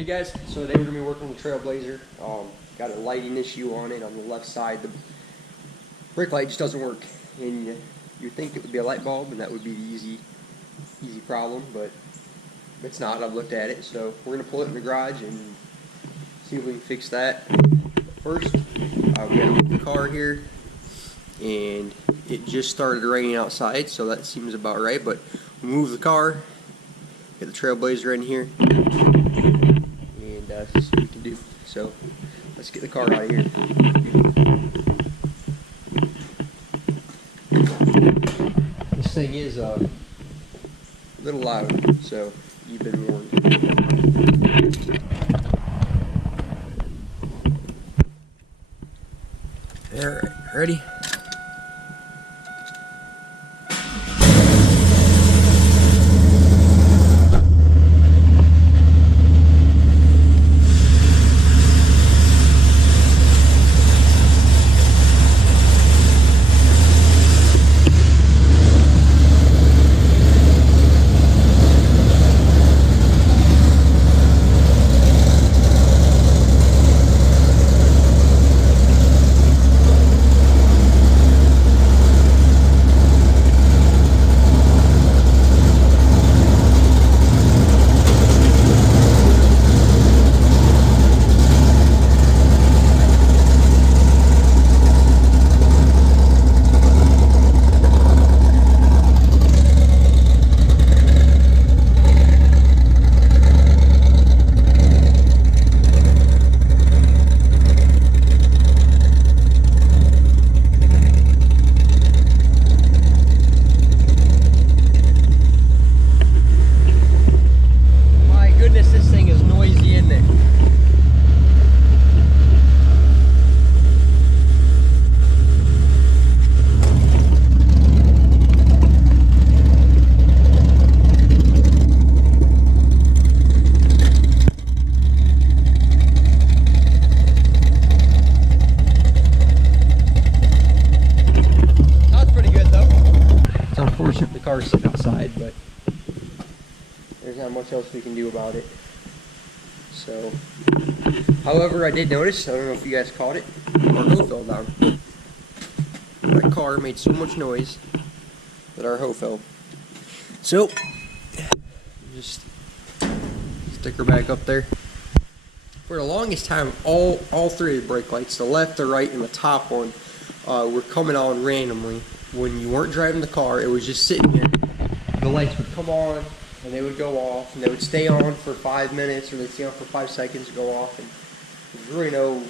Hey guys, so today we're going to be working with Trailblazer. Got a lighting issue on it on the left side. The brake light just doesn't work, and you'd think it would be a light bulb and that would be the easy problem, but it's not. I've looked at it, so we're going to pull it in the garage and see if we can fix that. First, we got to move the car here, and it just started raining outside, so that seems about right, but we move the car, get the Trailblazer in here, and that's what we can do. So let's get the car out of here. This thing is a little loud, so you've been warned. Alright, ready? This thing is noisy, isn't it? That's pretty good though. It's unfortunate the car's sitting outside, but there's not much else we can do about it. So, however, I did notice, I don't know if you guys caught it, our hoe fell down. That car made so much noise that our hoe fell. So, just stick her back up there. For the longest time, all three of the brake lights, the left, the right, and the top one, were coming on randomly. When you weren't driving the car, it was just sitting here. The lights would come on, and they would go off, and they would stay on for 5 minutes, or they'd stay on for 5 seconds and go off, and there's really no,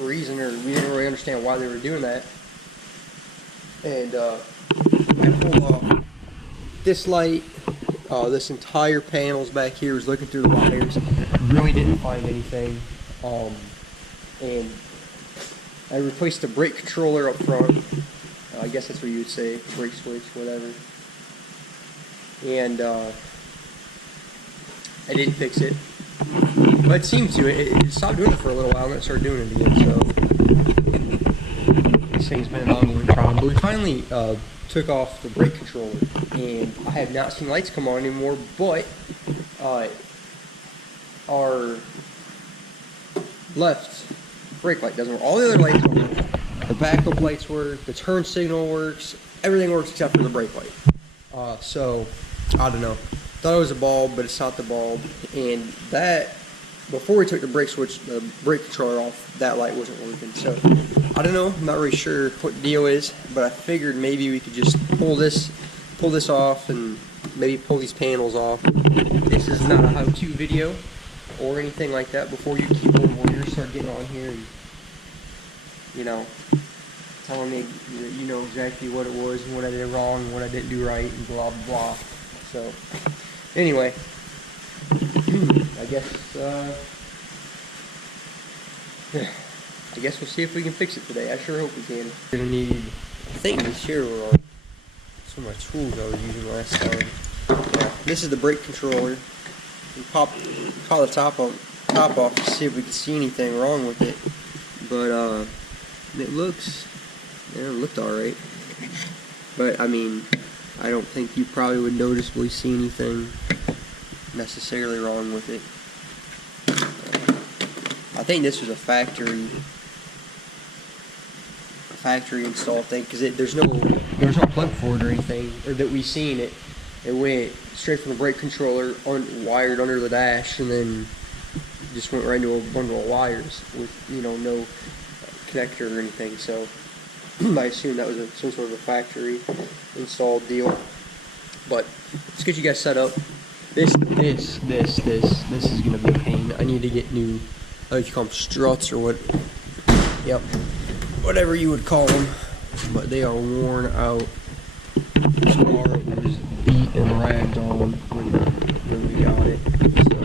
reason, or we didn't really understand why they were doing that. And I pulled off this light, this entire panels back here, was looking through the wires, really didn't find anything, and I replaced the brake controller up front, I guess that's what you would say, brake switch, whatever. And I didn't fix it, but it seemed to. It stopped doing it for a little while, and then it started doing it again. So this thing's been an ongoing problem. But we finally took off the brake controller, and I have not seen lights come on anymore. But our left brake light doesn't work. All the other lights work. The backup lights work. The turn signal works. Everything works except for the brake light. So, I don't know. Thought it was a bulb, but it's not the bulb. And that, before we took the brake controller off, that light wasn't working. So, I don't know. I'm not really sure what the deal is, but I figured maybe we could just pull this off and maybe pull these panels off. This is not a how-to video or anything like that. Before you keep on wires, start getting on here and, telling me that you know exactly what it was and what I did wrong and what I didn't do right and blah blah blah. So anyway, I guess we'll see if we can fix it today. I sure hope we can. We're gonna need, I think this here were some of my tools I was using last time. Yeah, this is the brake controller. We pop the top off to see if we can see anything wrong with it. But it looked alright. But I mean, I don't think you probably would noticeably see anything necessarily wrong with it. I think this was a factory installed thing, because there's no plug for it or anything, or that we seen it. It went straight from the brake controller, wired under the dash, and then just went right into a bundle of wires with, you know, no connector or anything. So I assume that was some sort of a factory installed deal. But let's get you guys set up. This is gonna be a pain. I need to get new, I like you call them struts or what? Yep, whatever you would call them. But they are worn out. This car was beat and ragged on when we got it. So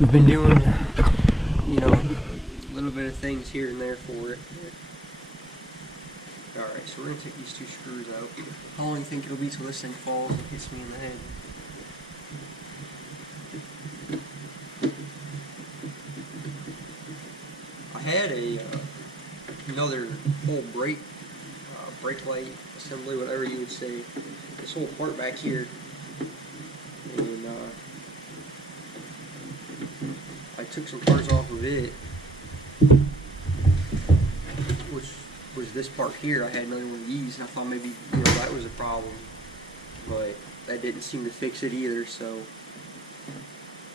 we've been doing, you know, a little bit of things here and there for it. Alright, so we're going to take these two screws out. How long do you think it'll be till this thing falls and hits me in the head? I had another whole brake light assembly, whatever you would say, this whole part back here, and I took some parts off of it, which was this part here. I had another one of these, and I thought maybe, you know, that was a problem, but that didn't seem to fix it either. So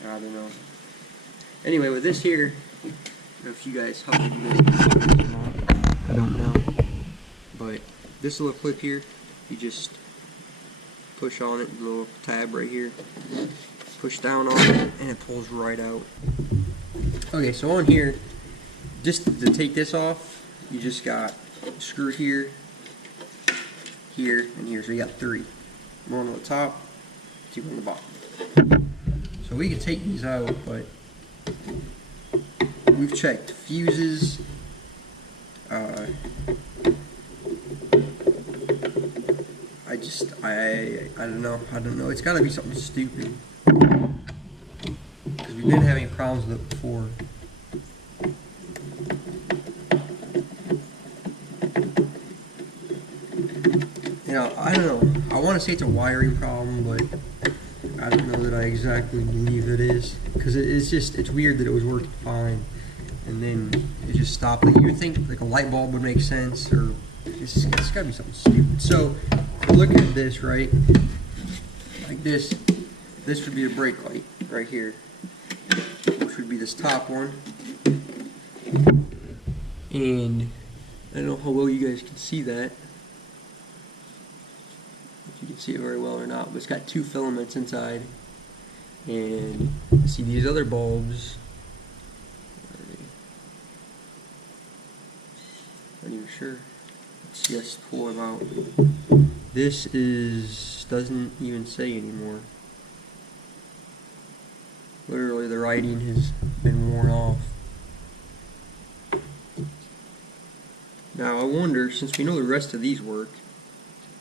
I don't know. Anyway, with this here, I don't know if you guys, how big you guys can see it or not, I don't know, but this little clip here, you just push on it, the little tab right here, push down on it, and it pulls right out. Okay, so on here, just to take this off, you just got a screw here, here, and here. So you got 3. One on the top, 2 on the bottom. So we can take these out, but we've checked fuses, I don't know. It's got to be something stupid, because we didn't have any problems with it before. You know, I don't know. I want to say it's a wiring problem, but I don't know that I exactly believe it is, because it's weird that it was working fine and then it just stopped. Like, you would think like a light bulb would make sense, or it's got to be something stupid. So looking at this, right, like this would be a brake light right here, which would be this top one, and I don't know how well you guys can see that, if you can see it very well or not, but it's got 2 filaments inside, and see these other bulbs, I'm not even sure. Let's just pull them out. This doesn't even say anymore. Literally the writing has been worn off. Now I wonder, since we know the rest of these work,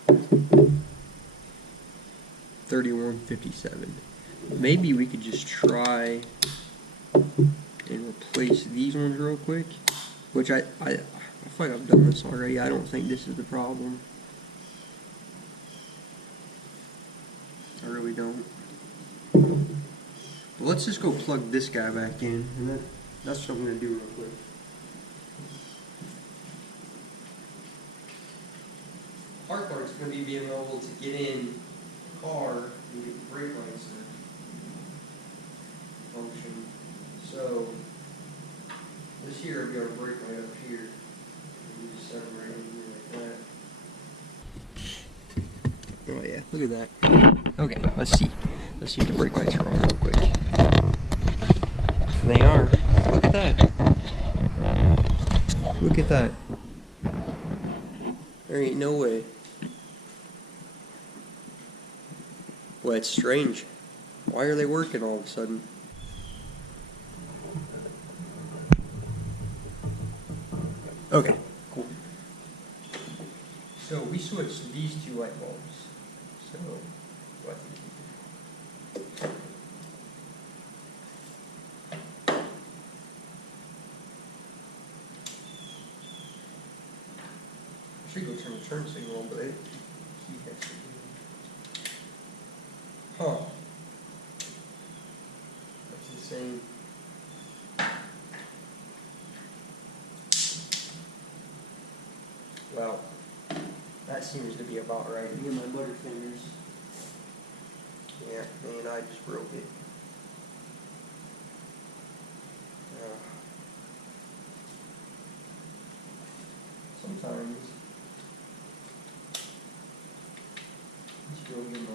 3157, maybe we could just try and replace these ones real quick, which I feel like I've done this already. I don't think this is the problem. I really don't. But let's just go plug this guy back in, and that's what I'm going to do real quick. The hard part is going to be being able to get in the car and get the brake lights to function. So this here will be our brake light up here. We just set them right in here like that. Oh yeah, look at that. Okay, let's see if the brake lights are on real quick. They are. Look at that. Look at that. There ain't no way. Well, it's strange. Why are they working all of a sudden? Okay, cool. So we switched these 2 light bulbs. So what? I should go turn the turn signal, but it has to do. Huh. out. That seems to be about right. Me and my butterfingers. Yeah, and I just broke it. Sometimes it's real good.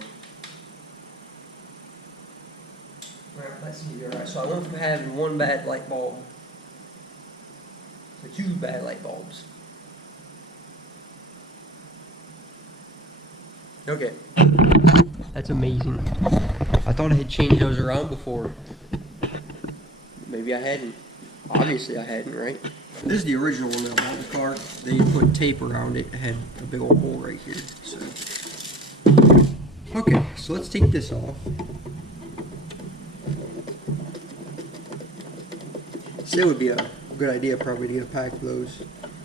Alright, that seems to be alright. So I went from having one bad light bulb to 2 bad light bulbs. Okay. That's amazing. I thought I had changed those around before. Maybe I hadn't. Obviously I hadn't, right? This is the original one that I bought the car. They put tape around it. It had a big old hole right here. So, okay, so let's take this off. So it would be a good idea probably to get a pack of those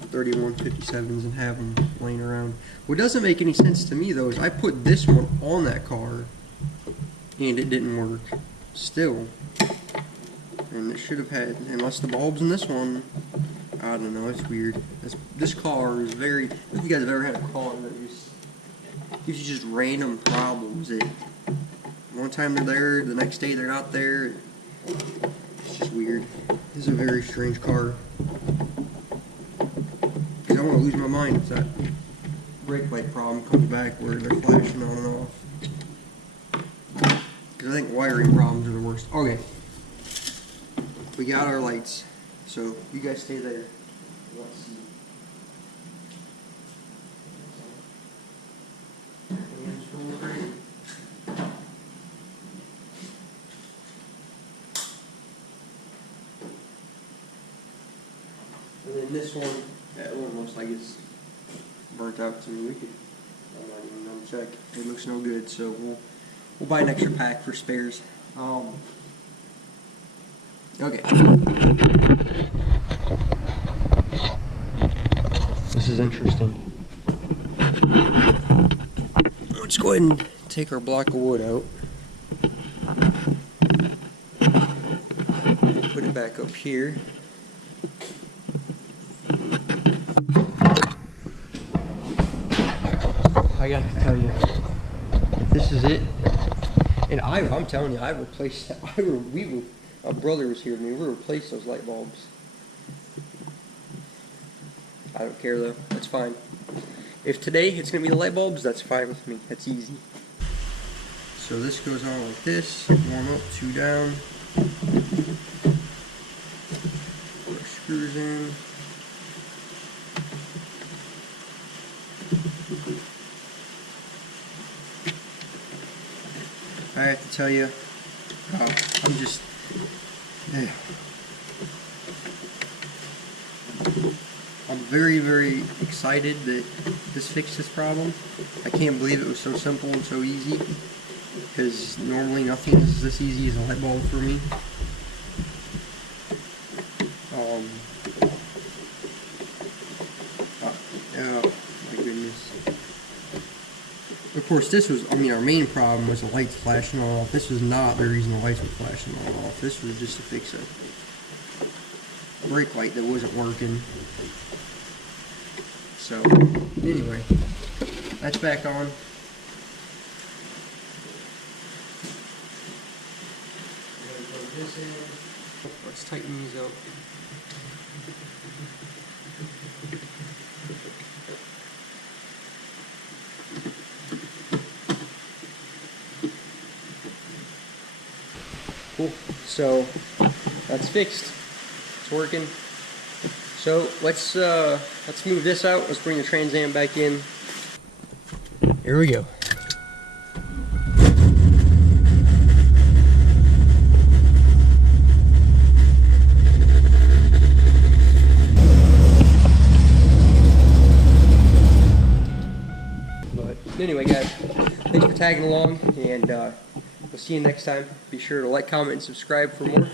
3157s and have them laying around. What doesn't make any sense to me though is I put this one on that car and it didn't work still. And it should have had, unless the bulbs in this one, I don't know, it's weird. This car is very, if you guys have ever had a car that just gives you just random problems. One time they're there, the next day they're not there. It's just weird. This is a very strange car. Because I want to lose my mind if that brake light problem comes back where they're flashing on and off. Because I think wiring problems are the worst. Okay. We got our lights. So you guys stay there. Let's see. And then this one, that one looks like it's burnt out to me. We could, I'm not even gonna check. It looks no good, so we'll buy an extra pack for spares. Okay. This is interesting. Let's go ahead and take our block of wood out. Put it back up here. I got to tell you, this is it. And I'm telling you, I replaced that. My brother was here with me. We replaced those light bulbs. I don't care though. That's fine. If today it's going to be the light bulbs, that's fine with me. That's easy. So this goes on like this. 1 up, 2 down. Put our screws in. I have to tell you, I'm just, I'm very, very excited that this fixed this problem. I can't believe it was so simple and so easy, because normally nothing is this easy as a light bulb for me. Oh my goodness. Of course, this was, our main problem was the lights flashing on and off. This was not the reason the lights were flashing on and off. This was just to fix a brake light that wasn't working. So, anyway, that's back on. Let's tighten these up. Cool. So that's fixed. It's working. So let's move this out. Let's bring the Trans Am back in. Here we go. But anyway, guys, thanks for tagging along, and we'll see you next time. Be sure to like, comment, and subscribe for more.